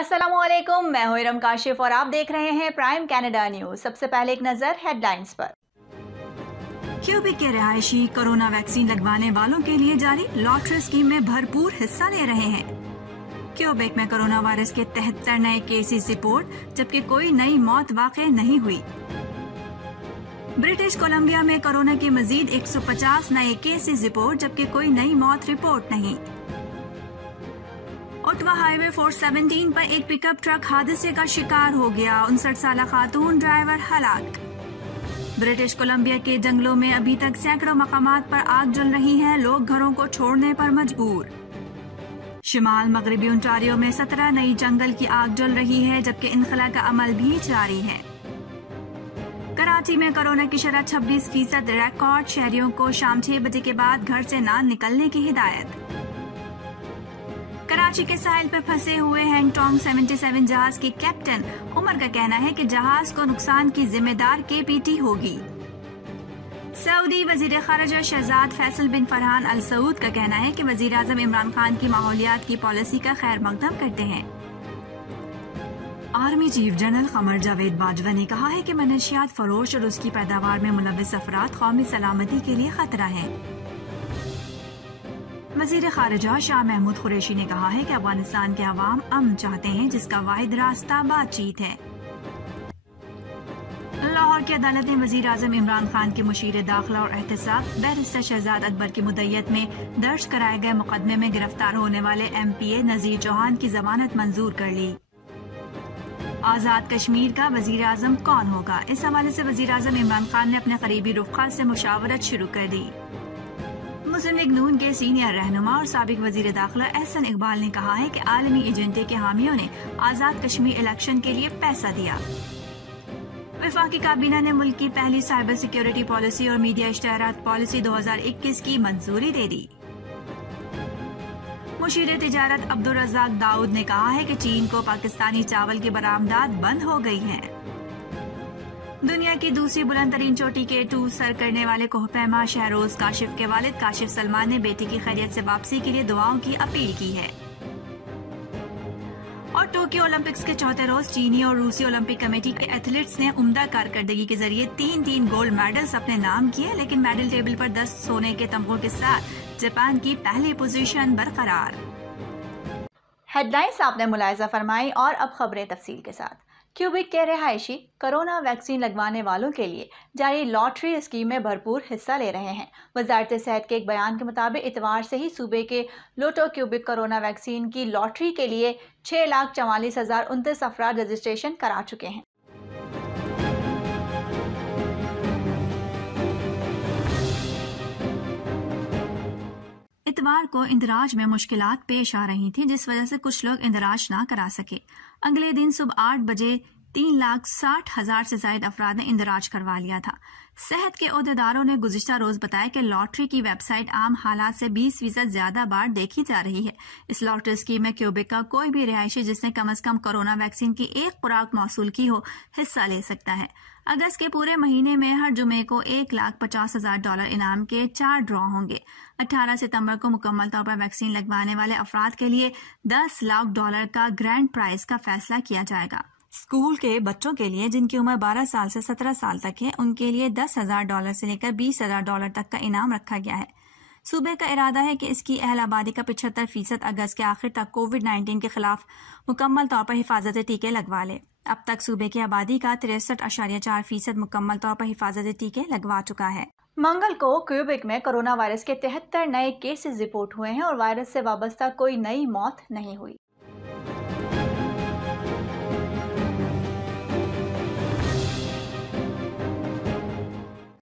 अस्सलामुअलैकुम, मैं हूं इरम काशिफ और आप देख रहे हैं प्राइम कनाडा न्यूज। सबसे पहले एक नजर हेडलाइंस पर। क्यूबेक के रहायशी कोरोना वैक्सीन लगवाने वालों के लिए जारी लॉटरी स्कीम में भरपूर हिस्सा ले रहे हैं। क्यूबेक में कोरोना वायरस के 73 नए केसेस रिपोर्ट, जबकि कोई नई मौत वाक़ई नहीं हुई। ब्रिटिश कोलंबिया में कोरोना के मजीद 150 नए केसेस रिपोर्ट, जबकि कोई नई मौत रिपोर्ट नहीं। ओटावा हाईवे 417 पर एक पिकअप ट्रक हादसे का शिकार हो गया, 59 साल खातून ड्राइवर हलाक। ब्रिटिश कोलंबिया के जंगलों में अभी तक सैकड़ों मकामात पर आग जल रही है, लोग घरों को छोड़ने पर मजबूर। शिमाल मगरबी ओंटारियो में 17 नई जंगल की आग जल रही है, जबकि इनखला का अमल भी जारी है। कराची में कोरोना की शरह 26% रिकॉर्ड, शहरियों को शाम 6 बजे के बाद घर से ना निकलने की हिदायत। कराची के साहिल पर फंसे हुए हैंगटोंग 77 जहाज के कैप्टन उमर का कहना है कि जहाज को नुकसान की जिम्मेदार केपीटी होगी। सऊदी वजीर खारजा शहजाद फैसल बिन फरहान अल सऊद का कहना है कि वजीर आजम इमरान खान की माहौलियात की पॉलिसी का खैर मकदम करते हैं। Army chief general Qamar Javed Bajwa ने कहा है कि मनशियात फरोश और उसकी पैदावार में मुलव्विस अफराद कौमी सलामती के लिए खतरा है। वजीर खारजा शाह महमूद कुरैशी ने कहा है कि अफगानिस्तान के अवाम अमन चाहते हैं, जिसका वाहिद रास्ता बातचीत है। लाहौर की अदालत ने वजीर आजम इमरान खान के मुशीर दाखिला और एहतसाब बैरिस्टर शहजाद अकबर की मुद्दइयत में दर्ज कराए गए मुकदमे में गिरफ्तार होने वाले MPA नजीर चौहान की जमानत मंजूर कर ली। आजाद कश्मीर का वजीर आजम कौन होगा, इस हवाले से वजीर आजम इमरान खान ने अपने करीबी रुफ़क़ा से मुशावरत शुरू कर दी। मुस्लिम लीग नून के सीनियर रहनुमा और साबिक वजीर दाखिला एहसन इकबाल ने कहा है कि आलमी एजेंडे के हामियों ने आजाद कश्मीर इलेक्शन के लिए पैसा दिया। वफाकी काबीना ने मुल्क की पहली साइबर सिक्योरिटी पॉलिसी और मीडिया इश्तहारात पॉलिसी 2021 की मंजूरी दे दी। मुशीर तिजारत अब्दुल रज़ाक दाऊद ने कहा है कि चीन को पाकिस्तानी चावल की बरामदात बंद हो गई है। दुनिया की दूसरी बुलंद तरीन चोटी के टूर सर करने वाले कोहपैमा शहरोज काशिफ के वालिद काशिफ सलमान ने बेटी की खैरियत से वापसी के लिए दुआओं की अपील की है। और टोक्यो ओलंपिक्स के चौथे रोज चीनी और रूसी ओलंपिक कमेटी के एथलीट्स ने उम्दा कारकर्दगी के जरिए 3 गोल्ड मेडल्स अपने नाम किए, लेकिन मेडल टेबल पर 10 सोने के तमगों के साथ जापान की पहली पोजीशन बरकरार। हेडलाइंस आपने मुलाहिजा फरमाई और अब खबरें तफसील के साथ। क्यूबेक के रहायशी कोरोना वैक्सीन लगवाने वालों के लिए जारी लॉटरी स्कीम में भरपूर हिस्सा ले रहे हैं। वजारत सेहत के एक बयान के मुताबिक इतवार से ही सूबे के लोटो क्यूबेक कोरोना वैक्सीन की लॉटरी के लिए 6,44,029 अफराद रजिस्ट्रेशन करा चुके हैं। इतवार को इंदराज में मुश्किलात पेश आ रही थी, जिस वजह से कुछ लोग इंदराज ना करा सके। अगले दिन सुबह 8 बजे 3,60,000 से ज्यादा अफराद ने इंदराज करवा लिया था। सेहत के ओहदेदारों ने गुज़िश्ता रोज बताया कि लॉटरी की वेबसाइट आम हालात से 20% ज्यादा बार देखी जा रही है। इस लॉटरी स्कीम में क्यूबेक का कोई भी रिहायशी जिसने कम से कम कोरोना वैक्सीन की एक खुराक मौसूल की हो हिस्सा ले सकता है। अगस्त के पूरे महीने में हर जुमे को $1,50,000 इनाम के 4 ड्रॉ होंगे। 18 सितंबर को मुकम्मल तौर पर वैक्सीन लगवाने वाले अफराद के लिए $10 लाख का ग्रैंड प्राइज का फैसला किया जाएगा। स्कूल के बच्चों के लिए जिनकी उम्र 12 साल से 17 साल तक है, उनके लिए $10,000 से लेकर $20,000 तक का इनाम रखा गया है। सूबे का इरादा है कि इसकी अहल आबादी का 75% अगस्त के आखिर तक कोविड-19 के खिलाफ मुकम्मल तौर पर हिफाजती टीके लगवा ले। अब तक सूबे की आबादी का 63.4% मुकम्मल तौर पर हिफाजती टीके लगवा चुका है। मंगल को क्यूबेक में कोरोना वायरस के 73 नए केसेस रिपोर्ट हुए हैं और वायरस से वाबस्ता कोई नई मौत नहीं हुई।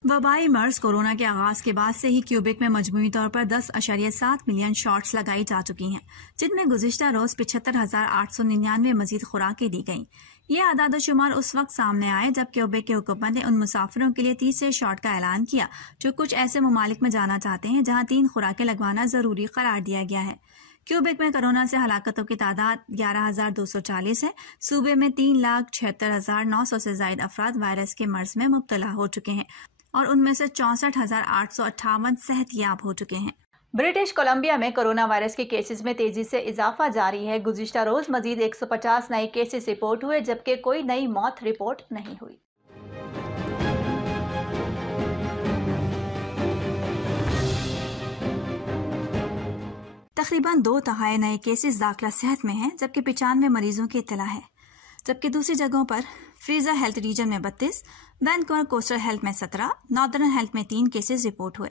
वबाई मर्ज कोरोना के आगाज के बाद से ही क्यूबेक में मजमूई तौर पर 10.7 मिलियन शॉट्स लगाई जा चुकी हैं, जिनमें गुज़िश्ता रोज 75,899 मजीद खुराकें दी गईं। ये आदाद-ओ-शुमार उस वक्त सामने आए जब क्यूबेक के हुकूमत ने उन मुसाफिरों के लिए तीसरे शॉट का ऐलान किया जो कुछ ऐसे ममालिक में जाना चाहते हैं जहां 3 खुराकें लगवाना जरूरी करार दिया गया है। क्यूबेक में कोरोना से हलाकतों की तादाद 11,240 है। सूबे में 3,76,900 से ज्यादा अफराद वायरस के मर्ज में मुब्तला हो चुके हैं और उनमें से 64,858 सेहतयाब हो चुके हैं। ब्रिटिश कोलंबिया में कोरोना वायरस के केसेस में तेजी से इजाफा जारी है। गुज़िश्ता रोज मजीद 150 नए केसेस रिपोर्ट हुए, जबकि कोई नई मौत रिपोर्ट नहीं हुई। तकरीबन 2/3 नए केसेस दाखिला सेहत में हैं, जबकि 95 मरीजों की इत्तला है। जबकि दूसरी जगहों पर फ्रीजर हेल्थ रीजन में 32, वैनकूवर कोस्टल हेल्थ में 17, नॉर्दर्न हेल्थ में 3 केसेस रिपोर्ट हुए।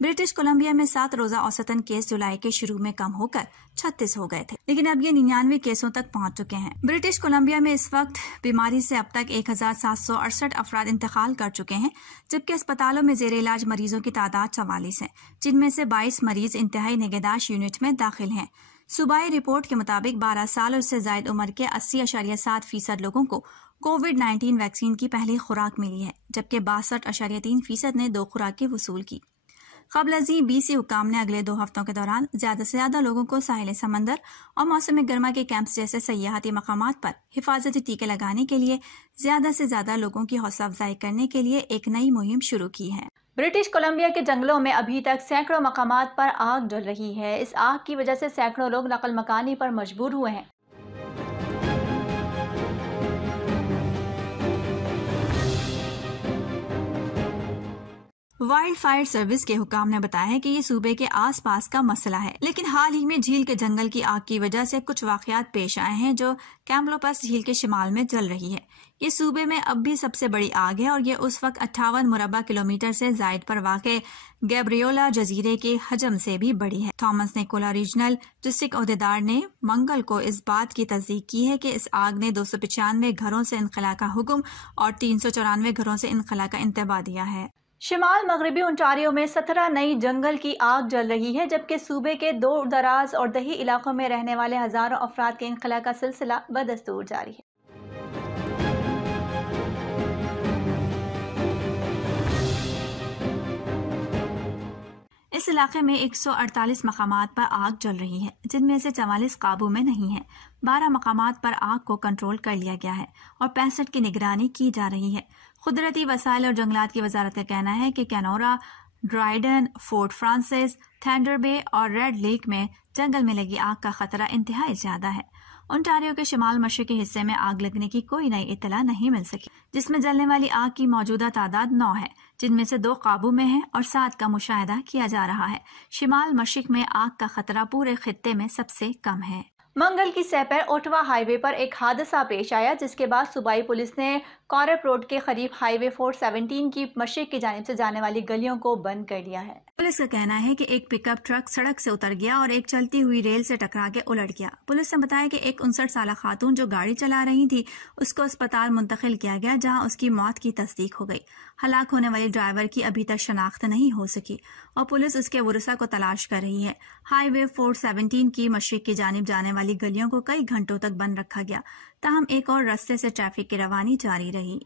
ब्रिटिश कोलंबिया में 7 रोजा औसतन केस जुलाई के शुरू में कम होकर 36 हो गए थे, लेकिन अब ये 99 केसों तक पहुंच चुके हैं। ब्रिटिश कोलंबिया में इस वक्त बीमारी से अब तक 1768 अफराद इंतकाल कर चुके हैं, जबकि अस्पतालों में जेर इलाज मरीजों की तादाद 44 है, जिनमें से 22 मरीज इंतहाई निगहदाश्त यूनिट में दाखिल हैं। सूबाई रिपोर्ट के मुताबिक 12 साल और उससे जायद उम्र के 80.7% लोगों को कोविड-19 वैक्सीन की पहली खुराक मिली है, जबकि 62.3% ने 2 खुराकें वसूल की। क़ब्ल-अज़ीं BC हुकाम ने अगले 2 हफ्तों के दौरान ज्यादा से ज्यादा लोगों को साहिल समंदर और मौसम गर्मा के कैंप्स जैसे सयाहती मकामात पर हिफाजती टीके लगाने के लिए ज्यादा से ज्यादा लोगों की हौसला अफजाई करने के लिए एक नई मुहिम शुरू की है। ब्रिटिश कोलंबिया के जंगलों में अभी तक सैकड़ों मकामात पर आग जल रही है। इस आग की वजह से सैकड़ों लोग नकल मकानी पर मजबूर हुए हैं। वाइल्ड फायर सर्विस के हुकाम ने बताया है कि ये सूबे के आसपास का मसला है, लेकिन हाल ही में झील के जंगल की आग की वजह से कुछ वाकयात पेश आए हैं जो कैम्लोपस झील के शिमाल में जल रही है। ये सूबे में अब भी सबसे बड़ी आग है और ये उस वक्त 58 मुरब्बा किलोमीटर से जायद पर वाक़े गैब्रियोला जजीरे के हजम से भी बड़ी है। थॉमस निकोला रीजनल डिस्ट्रिक्ट ओहदेदार ने मंगल को इस बात की तस्दीक की है कि इस आग ने 295 घरों से इनखला का हुक्म और 394 घरों से इनखला का इंतबा दिया है। शिमाल मगरबी ओंटारियो में 17 नई जंगल की आग जल रही है, जबकि सूबे के दूर दराज और दही इलाकों में रहने वाले हजारों अफराद के इनखला का सिलसिला बदस्तूर जारी है। इस इलाके में 148 मकामात पर आग जल रही है, जिनमें से 44 काबू में नहीं है। 12 मकामात पर आग को कंट्रोल कर लिया गया है और 65 की निगरानी की जा रही है। कुदरती वसाइल और जंगलात की वजारत का कहना है कि कैनोरा, ड्राइडन, फोर्ट फ्रांसिस, थंडर बे और रेड लेक में जंगल में लगी आग का खतरा इंतहाई ज्यादा है। ओंटारियो के शिमाल मशरकी हिस्से में आग लगने की कोई नई इत्तला नहीं मिल सकी, जिसमें जलने वाली आग की मौजूदा तादाद 9 है, जिनमें से 2 काबू में हैं और 7 का मुशाहिदा किया जा रहा है। शिमाल मशरिक में आग का खतरा पूरे खित्ते में सबसे कम है। मंगल की सह पर ओटवा हाईवे पर एक हादसा पेश आया, जिसके बाद सूबाई पुलिस ने कॉरप रोड के करीब हाईवे 417 की मशरिक की जानिब से जाने वाली गलियों को बंद कर दिया है। पुलिस का कहना है कि एक पिकअप ट्रक सड़क से उतर गया और एक चलती हुई रेल से टकरा के उलट गया। पुलिस ने बताया कि एक 59 साल खातून जो गाड़ी चला रही थी, उसको अस्पताल मुंतकिल किया गया, जहां उसकी मौत की तस्दीक हो गई। हलाक होने वाले ड्राइवर की अभी तक शनाख्त नहीं हो सकी और पुलिस उसके वरसा को तलाश कर रही है। हाईवे 417 की मशरिक की जानिब जाने वाली गलियों को कई घंटों तक बंद रखा गया, ताहम एक और रास्ते से ट्रैफिक की रवानी जारी रही।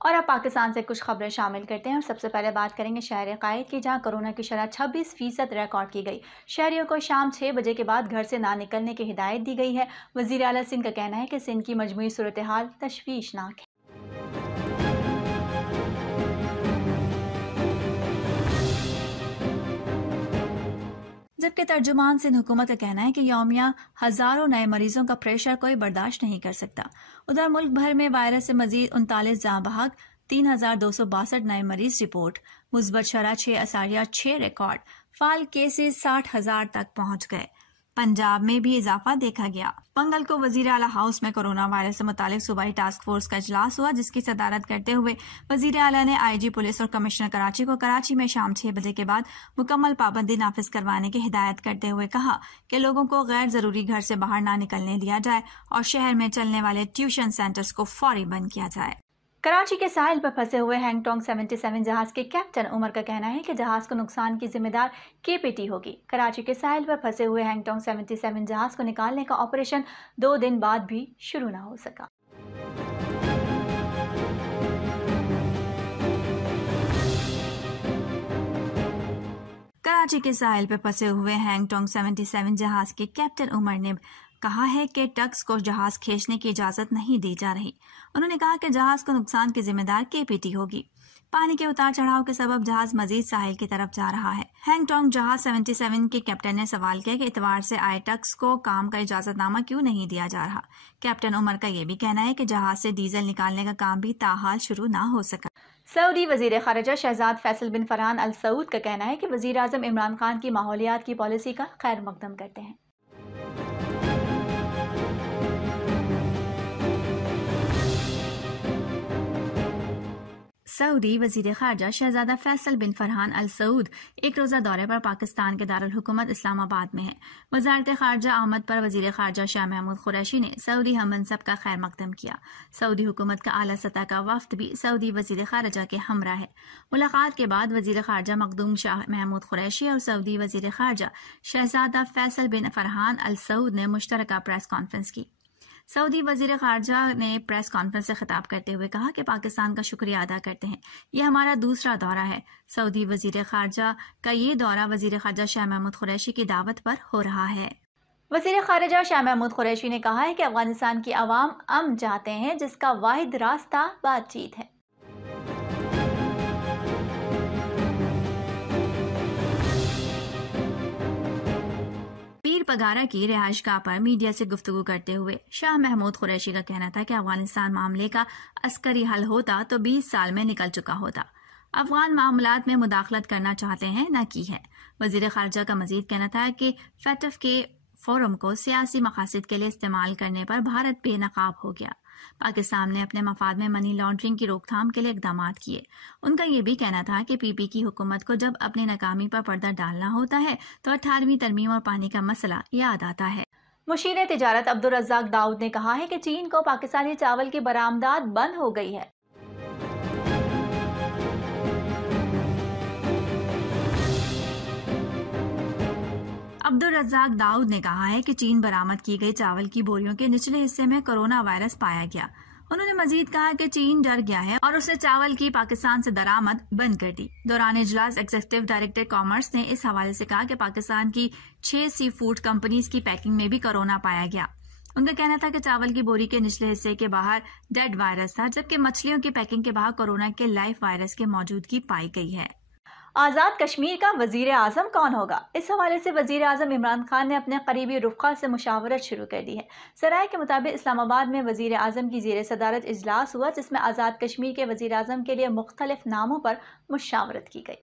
और अब पाकिस्तान से कुछ खबरें शामिल करते हैं और सबसे पहले बात करेंगे शहर कायद की, जहां कोरोना की शरह 26% रिकॉर्ड की गई। शहरियों को शाम 6 बजे के बाद घर से ना निकलने की हिदायत दी गई है। वज़ीर आला सिंध का कहना है कि सिंध की मजमूई सूरत हाल तशवीशनाक है। जबकि तर्जुमान सिंध हुकूमत का कहना है कि यौमिया हजारों नए मरीजों का प्रेशर कोई बर्दाश्त नहीं कर सकता। उधर मुल्क भर में वायरस से मजीद 39 जाँ बहक, 3262 नए मरीज रिपोर्ट, मुस्बत शरह 6.6 रिकॉर्ड, फाल केसेस 60,000 तक पहुंच गए। पंजाब में भी इजाफा देखा गया। मंगल को वजीर आला हाउस में कोरोना वायरस से मुतालिक सूबाई टास्क फोर्स का इजलास हुआ, जिसकी सदारत करते हुए वजीर आला ने IG पुलिस और कमिश्नर कराची को कराची में शाम 6 बजे के बाद मुकम्मल पाबंदी नाफिज करवाने की हिदायत करते हुए कहा कि लोगों को गैर जरूरी घर से बाहर ना निकलने दिया जाए और शहर में चलने वाले ट्यूशन सेंटर्स को फौरी बंद किया जाए। कराची के साहिल पर फंसे हुए हैंगटोंग 77 जहाज के कैप्टन उमर का कहना है कि जहाज को नुकसान की जिम्मेदार KPT होगी। कराची के साहिल पर फंसे हुए हैंगटोंग 77 जहाज को निकालने का ऑपरेशन 2 दिन बाद भी शुरू न हो सका। कराची के साहिल पर फंसे हुए हैंगटोंग 77 जहाज के कैप्टन उमर ने कहा है कि टग्स को जहाज खींचने की इजाजत नहीं दी जा रही। उन्होंने कहा कि जहाज को नुकसान की जिम्मेदार KPT होगी। पानी के उतार चढ़ाव के सबब जहाज मजीद साहिल की तरफ जा रहा है। हैंगटोंग जहाज 77 के कैप्टन ने सवाल किया कि इतवार से आए टक्स को काम का इजाजतनामा क्यों नहीं दिया जा रहा। कैप्टन उमर का ये भी कहना है कि जहाज से डीजल निकालने का काम भी ताहाल शुरू न हो सका। सऊदी वजीर खारजा शहजाद फैसल बिन फरहान अल सऊद का कहना है कि वजीर आजम इमरान खान की माहौलियात की पॉलिसी का खैर मकदम करते हैं। सऊदी वजीर खारजा शहजादा फैसल बिन फरहान अल सऊद एक रोज़ा दौरे पर पाकिस्तान के दारुल हुकूमत इस्लामाबाद में है। वजारत खारजा आमद पर वजीर खारजा शाह महमूद कुरैशी ने सऊदी हम मनसब का खैर मकदम किया। सऊदी हुकूमत का आला सतह का वफ्द भी सऊदी वजीर खारजा के हमरा है। मुलाकात के बाद वजीर खारजा मखदूम शाह महमूद कुरैशी और सऊदी वजीर खारजा शहजादा फैसल बिन फरहान अल सऊद ने मुश्तरका प्रेस कॉन्फ्रेंस की। सऊदी वजीर खारजा ने प्रेस कॉन्फ्रेंस से खिताब करते हुए कहा कि पाकिस्तान का शुक्रिया अदा करते हैं, यह हमारा दूसरा दौरा है। सऊदी वजीर खारजा का ये दौरा वजीर खारजा शाह महमूद कुरैशी की दावत पर हो रहा है। वजीर खारजा शाह महमूद कुरैशी ने कहा है कि अफगानिस्तान की आवाम अमन चाहते हैं, जिसका वाहिद रास्ता बातचीत है। पगारा की रिहाइशगाह पर मीडिया से गुफ्तगू करते हुए शाह महमूद कुरैशी का कहना था कि अफगानिस्तान मामले का अस्करी हल होता तो 20 साल में निकल चुका होता। अफगान मामलात में मुदाखलत करना चाहते हैं, न की है। वजीर खारजा का मजीद कहना था कि फैटफ के फोरम को सियासी मकासद के लिए इस्तेमाल करने पर भारत बेनकाब हो गया। पाकिस्तान ने अपने मफाद में मनी लॉन्ड्रिंग की रोकथाम के लिए इकदाम किए। उनका ये भी कहना था कि पीपी की हुकूमत को जब अपनी नाकामी पर पर्दा डालना होता है तो 18वीं तरमीम और पानी का मसला याद आता है। मुशीर तिजारत अब्दुल रज़्ज़ाक दाऊद ने कहा है कि चीन को पाकिस्तानी चावल की बरामदात बंद हो गई है। अब्दुल रज़्ज़ाक दाऊद ने कहा है कि चीन बरामद की गई चावल की बोरियों के निचले हिस्से में कोरोना वायरस पाया गया। उन्होंने मजीद कहा कि चीन डर गया है और उसने चावल की पाकिस्तान से दरामद बंद कर दी। दौरान इजलास एग्जीक्यूटिव डायरेक्टर कॉमर्स ने इस हवाले से कहा कि पाकिस्तान की 6 सी फूड कंपनीज की पैकिंग में भी कोरोना पाया गया। उनका कहना था कि चावल की बोरी के निचले हिस्से के बाहर डेड वायरस था, जबकि मछलियों की पैकिंग के बाहर कोरोना के लाइव वायरस की मौजूदगी पाई गई है। आज़ाद कश्मीर का वजीर आज़म कौन होगा? इस हवाले से वजीर आज़म इमरान खान ने अपने करीबी रुफ़क़ा से मुशावरत शुरू कर दी है। सराय के मुताबिक इस्लामाबाद में वजीर आज़म की ज़ेर सदारत इजलास हुआ, जिसमें आज़ाद कश्मीर के वजीर आज़म के लिए मुख्तलिफ नामों पर मुशावरत की गई।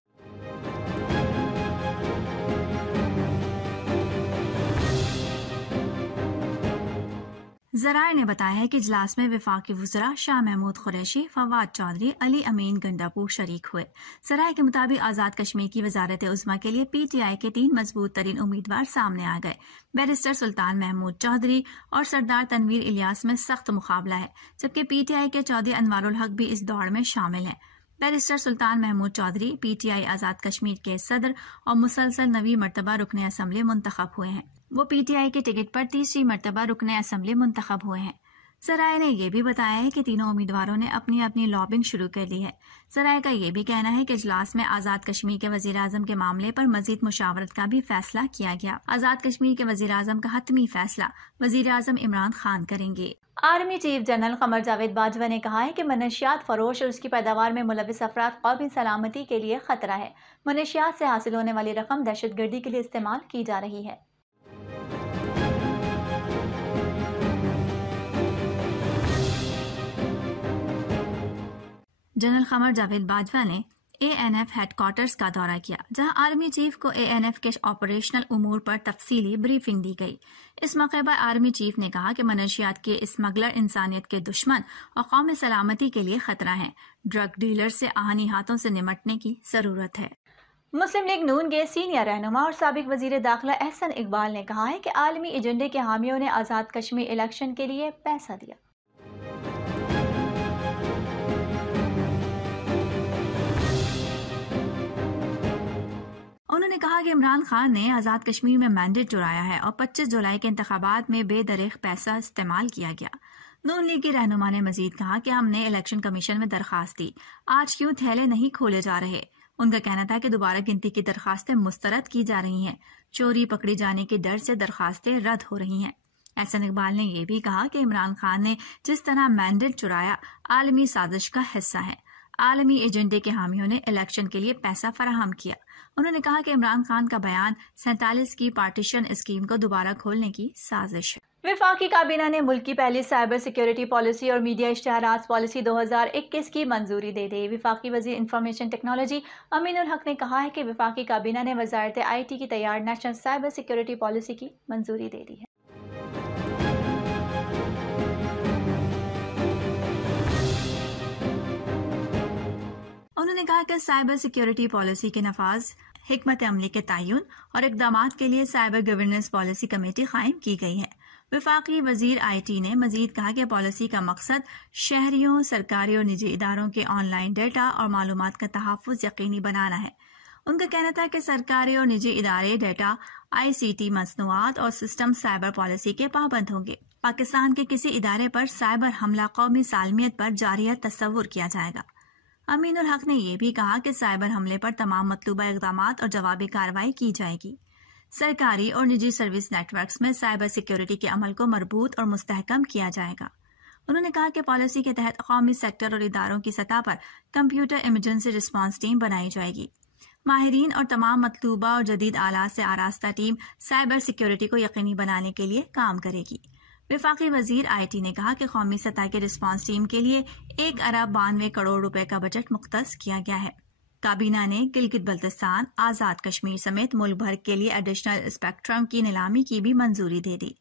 ज़राए ने बताया है कि इजलास में वफाकी वज़रा शाह महमूद कुरैशी, फवाद चौधरी, अली अमीन गंडापुर शरीक हुए। ज़राए के मुताबिक आज़ाद कश्मीर की वजारत उज़्मा के लिए PTI के 3 मजबूत तरीन उम्मीदवार सामने आ गए। बैरिस्टर सुल्तान महमूद चौधरी और सरदार तनवीर इलियास में सख्त मुकाबला है, जबकि PTI के चौधरी अनवारुल हक भी इस दौड़ में शामिल हैं। बैरिस्टर सुल्तान महमूद चौधरी PTI आज़ाद कश्मीर के सदर और मुसलसल 9वीं मरतबा रुकने असम्बली मुंतखब हुए हैं। वो PTI के टिकट पर 3री मरतबा रुकने असम्बली मुंतखब हुए हैं। ज़राए ने यह भी बताया है कि तीनों उम्मीदवारों ने अपनी अपनी लॉबिंग शुरू कर दी है। ज़राए का यह भी कहना है कि इजलास में आज़ाद कश्मीर के वज़ीर आज़म के मामले पर मजीद मुशावरत का भी फैसला किया गया। आज़ाद कश्मीर के वज़ीर आज़म का हतमी फैसला वज़ीर आज़म इमरान खान करेंगे। Army chief general Qamar Javed Bajwa ने कहा है कि मनशियात फरोश और उसकी पैदावार में मुलविस अफराद कौमी सलामती के लिए खतरा है। मनशियात से हासिल होने वाली रकम दहशतगर्दी के लिए इस्तेमाल की जा रही है। जनरल कमर जावेद बाजवा ने ANF हेडक्वार्टर्स का दौरा किया, जहां आर्मी चीफ को ANF के ऑपरेशनल उमूर पर तफसीली ब्रीफिंग दी गई। इस मौके पर आर्मी चीफ ने कहा कि मनशियात के स्मगलर इंसानियत के दुश्मन और कौमी सलामती के लिए खतरा है। ड्रग डीलर से आहनी हाथों से निमटने की जरूरत है। मुस्लिम लीग नून के सीनियर रहनुमा और साबिक वजीर दाखिला एहसन इकबाल ने कहा है कि आलमी एजेंडे के हामियों ने आज़ाद कश्मीर इलेक्शन के लिए पैसा दिया। उन्होंने कहा कि इमरान खान ने आज़ाद कश्मीर में मैंडेट चुराया है और 25 जुलाई के इंतखाबात में बेदरीग पैसा इस्तेमाल किया गया। नून लीग की रहनुमा ने मजीद कहा कि हमने इलेक्शन कमीशन में दरखास्त दी, आज क्यों थैले नहीं खोले जा रहे। उनका कहना था कि दोबारा गिनती की दरखास्तें मुस्तरद की जा रही हैं, चोरी पकड़ी जाने के डर से दरखास्तें रद्द हो रही हैं। एहसन इकबाल ने यह भी कहा कि इमरान खान ने जिस तरह मैंडेट चुराया आलमी साजिश का हिस्सा है। आलमी एजेंडे के हामियों ने इलेक्शन के लिए पैसा फराहम किया। उन्होंने कहा कि इमरान खान का बयान 47 की पार्टीशन स्कीम को दोबारा खोलने की साजिश है। वफाकी काबीना ने मुल्क की पहली साइबर सिक्योरिटी पॉलिसी और मीडिया इश्तहारात पॉलिसी 2021 की मंजूरी दे दी। वफाकी वज़ीर इंफॉर्मेशन टेक्नोलॉजी अमीनुल हक ने कहा है कि वफाकी काबीना ने वजारत IT की तैयार नेशनल साइबर सिक्योरिटी पॉलिसी की मंजूरी दे दी है। उन्होंने कहा कि साइबर सिक्योरिटी पॉलिसी के नफाज, हिकमत अमली के तयन और इक़दामात के लिए साइबर गवर्नेंस पॉलिसी कमेटी कायम की गई है। वफाकी वजीर IT ने मजीद कहा कि पॉलिसी का मकसद शहरियों, सरकारी और निजी इदारों के ऑनलाइन डेटा और मालूमात का तहफ़्फ़ुज़ यकीनी बनाना है। उनका कहना था कि सरकारी और निजी इदारे डेटा, ICT मसनूआत और सिस्टम साइबर पॉलिसी के पाबंद होंगे। पाकिस्तान के किसी इदारे पर साइबर हमला कौमी सालमियत पर जारिया तस्वुर किया जाएगा। अमीनुल हक ने यह भी कहा कि साइबर हमले पर तमाम मतलूबा इक़दामात और जवाबी कार्रवाई की जाएगी। सरकारी और निजी सर्विस नेटवर्क्स में साइबर सिक्योरिटी के अमल को मरबूत और मुस्तहकम किया जाएगा। उन्होंने कहा कि पॉलिसी के तहत कौमी सेक्टर और इदारों की सतह पर कंप्यूटर इमरजेंसी रिस्पांस टीम बनाई जाएगी। माहिरीन और तमाम मतलूबा और जदीद आलात से आरास्ता टीम साइबर सिक्योरिटी को यकीनी बनाने के लिए काम करेगी। वफाकी वजीर IT ने कहा कि कौमी सतह की रिस्पांस टीम के लिए 1 अरब 92 करोड़ रुपए का बजट मुख्तस किया गया है। काबीना ने गिलगित बल्तिस्तान, आज़ाद कश्मीर समेत मुल्क भर के लिए एडिशनल स्पेक्ट्रम की नीलामी की भी मंजूरी दे दी।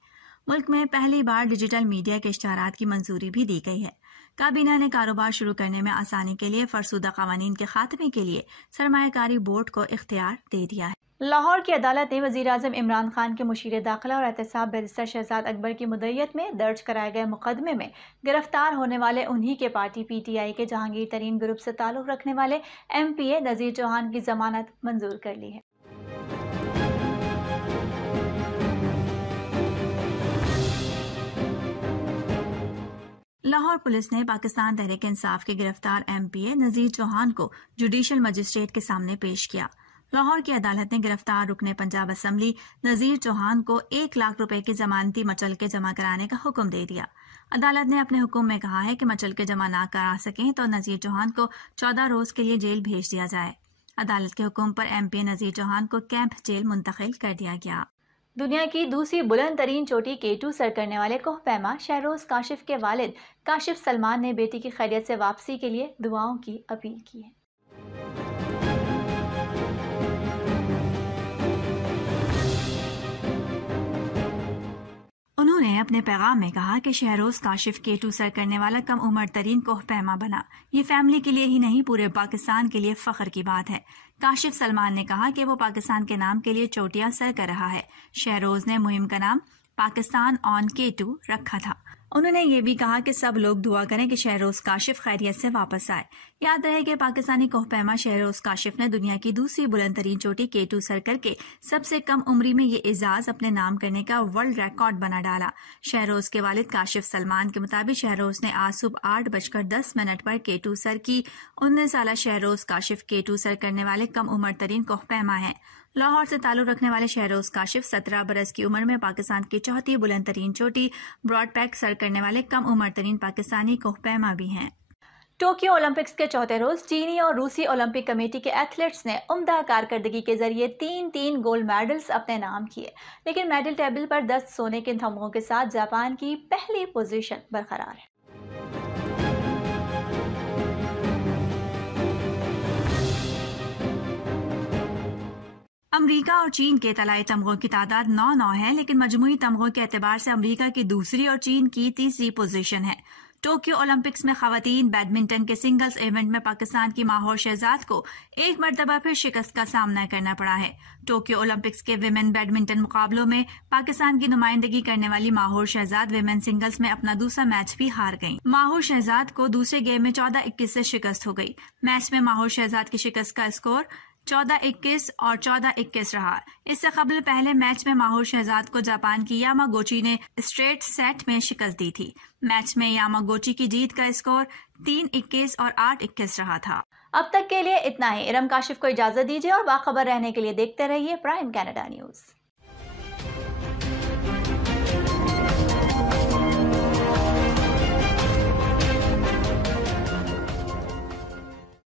मुल्क में पहली बार डिजिटल मीडिया के इश्तहारात की मंजूरी भी दी गई है। काबीना ने कारोबार शुरू करने में आसानी के लिए फरसुदा कवानीन के खात्मे के लिए सरमायाकारी बोर्ड को इख्तियार दे दिया है। लाहौर की अदालत ने वज़ीर-ए-आज़म इमरान खान के मुशीर दाखिला और एहतसाब बैरिस्टर शहजाद अकबर की मुद्दइयत में दर्ज कराए गए मुकदमे में गिरफ्तार होने वाले उन्हीं के पार्टी PTI के जहांगीर तरीन ग्रुप से ताल्लुक़ रखने वाले MPA नज़ीर चौहान की जमानत मंजूर कर ली है। लाहौर पुलिस ने पाकिस्तान तहरीक इंसाफ के गिरफ्तार MPA नज़ीर चौहान को जुडिशल मजिस्ट्रेट के सामने पेश किया। लाहौर की अदालत ने गिरफ्तार रुकने पंजाब असम्बली नज़ीर चौहान को 1 लाख रुपए की जमानती मचलके जमा कराने का हुक्म दे दिया। अदालत ने अपने हुक्म में कहा है कि मचलके जमा ना करा सकें तो नज़ीर चौहान को 14 रोज के लिए जेल भेज दिया जाए। अदालत के हुक्म पर MPA नज़ीर चौहान को कैंप जेल मुंतकिल कर दिया गया। दुनिया की दूसरी बुलंद तरीन चोटी K2 सर करने वाले कोहपैमा शहरोज काशिफ के वालिद काशिफ सलमान ने बेटी की खैरियत से वापसी के लिए दुआओं की अपील की है। उन्होंने अपने पैगाम में कहा कि शहरोज काशिफ K2 सर करने वाला कम उम्र तरीन कोहपैमा बना। ये फैमिली के लिए ही नहीं, पूरे पाकिस्तान के लिए फख्र की बात है। काशिफ सलमान ने कहा कि वो पाकिस्तान के नाम के लिए चोटियां सर कर रहा है। शहरोज ने मुहिम का नाम पाकिस्तान ऑन K2 रखा था। उन्होंने ये भी कहा कि सब लोग दुआ करें कि शहरोज काशिफ खैरियत से वापस आए। याद रहे कि पाकिस्तानी कोहपैमा शहरोज काशिफ ने दुनिया की दूसरी बुलंद तरीन चोटी K2 सर करके सबसे कम उम्री में ये एजाज अपने नाम करने का वर्ल्ड रिकॉर्ड बना डाला। शहरोज के वालिद काशिफ सलमान के मुताबिक शहरोज ने आज सुबह 8:10 पर K2 सर की। 19 साल शहरोज काशिफ K2 सर करने वाले कम उम्र तरीन कोहपैमा हैं। लाहौर से ताल्लुक रखने वाले शहरोज काशिफ 17 बरस की उम्र में पाकिस्तान की चौथी बुलंद तरीन चोटी ब्रॉडपैक सर करने वाले कम उम्र तरीन पाकिस्तानी कोहपैमा भी हैं। टोक्यो ओलंपिक्स के चौथे रोज चीनी और रूसी ओलंपिक कमेटी के एथलीट्स ने उम्दा कारकर्दगी के जरिए 3 गोल्ड मेडल्स अपने नाम किए, लेकिन मेडल टेबल पर 10 सोने के तमगों के साथ जापान की पहली पोजीशन बरकरार है। अमरीका और चीन के तलाई तमगों की तादाद 9 है, लेकिन मजमूई तमगों के एतबार से अमरीका की दूसरी और चीन की तीसरी पोजीशन है। टोक्यो ओलंपिक्स में खवातीन बैडमिंटन के सिंगल्स इवेंट में पाकिस्तान की माहौर शहजाद को एक मरतबा फिर शिकस्त का सामना करना पड़ा है। टोक्यो ओलंपिक्स के विमेन बैडमिंटन मुकाबलों में पाकिस्तान की नुमाइंदगी करने वाली माहौर शहजाद विमेन सिंगल्स में अपना दूसरा मैच भी हार गईं। माहौर शहजाद को दूसरे गेम में 14-21 से शिकस्त हो गई। मैच में माहौर शहजाद की शिकस्त का स्कोर 14-21 और 14-21 रहा। इससे कबल पहले मैच में माहौर शहजाद को जापान की यामागोची ने स्ट्रेट सेट में शिकस्त दी थी। मैच में यामागोची की जीत का स्कोर 3-21 और 8-21 रहा था। अब तक के लिए इतना ही। इरम काशिफ को इजाजत दीजिए और बाखबर रहने के लिए देखते रहिए प्राइम कनाडा न्यूज।